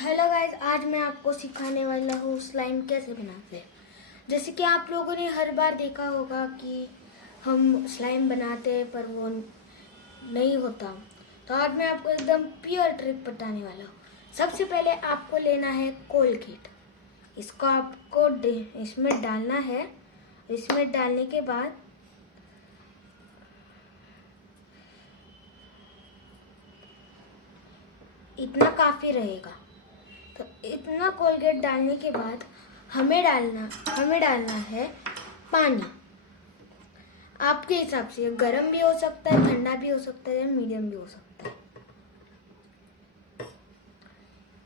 Hello guys, आज मैं आपको सिखाने वाला हूँ स्लाइम कैसे बनाते हैं। जैसे कि आप लोगों ने हर बार देखा होगा कि हम स्लाइम बनाते हैं पर वो नहीं होता। तो आज मैं आपको एकदम प्योर ट्रिक बताने वाला हूँ। सबसे पहले आपको लेना है कोलगेट। इसको आपको इसमें डालना है। इसमें डालने के बाद इतना काफ़ी रहेगा। तो इतना कोलगेट डालने के बाद हमें डालना है पानी। आपके हिसाब से गर्म भी हो सकता है, ठंडा भी हो सकता है, मीडियम भी हो सकता है।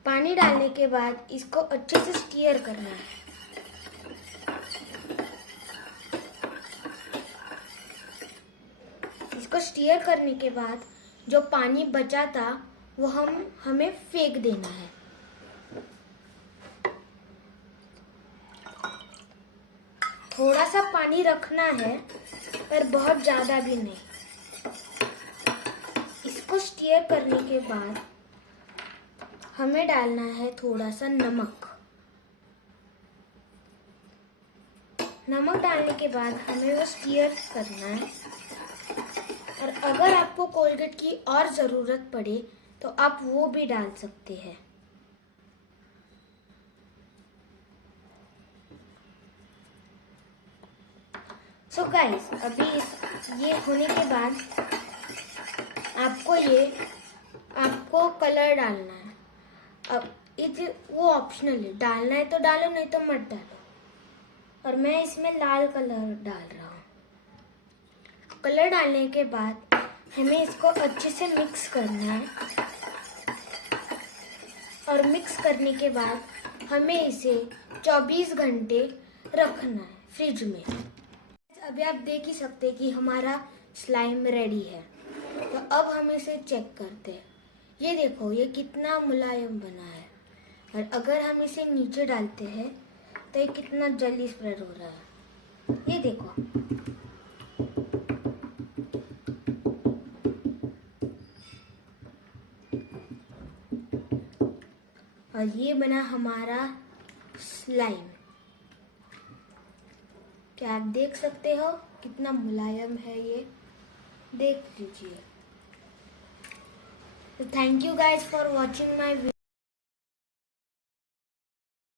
पानी डालने के बाद इसको अच्छे से स्टीयर करना है। इसको स्टीयर करने के बाद जो पानी बचा था वो हमें फेंक देना है। थोड़ा सा पानी रखना है पर बहुत ज़्यादा भी नहीं। इसको स्टीयर करने के बाद हमें डालना है थोड़ा सा नमक। नमक डालने के बाद हमें वो स्टीयर करना है। और अगर आपको कोलगेट की और ज़रूरत पड़े तो आप वो भी डाल सकते हैं। सो गाइस, अभी ये होने के बाद आपको कलर डालना है। अब वो ऑप्शनल है, डालना है तो डालो, नहीं तो मत डालो। और मैं इसमें लाल कलर डाल रहा हूँ। कलर डालने के बाद हमें इसको अच्छे से मिक्स करना है। और मिक्स करने के बाद हमें इसे 24 घंटे रखना है फ्रिज में। अभी आप देख ही सकते हैं कि हमारा स्लाइम रेडी है। तो अब हम इसे चेक करते हैं। ये देखो, ये कितना मुलायम बना है। और अगर हम इसे नीचे डालते हैं तो ये कितना जल्दी स्प्रेड हो रहा है। ये देखो, और ये बना हमारा स्लाइम। क्या आप देख सकते हो कितना मुलायम है ये? देख लीजिए। Thank you guys for watching my video.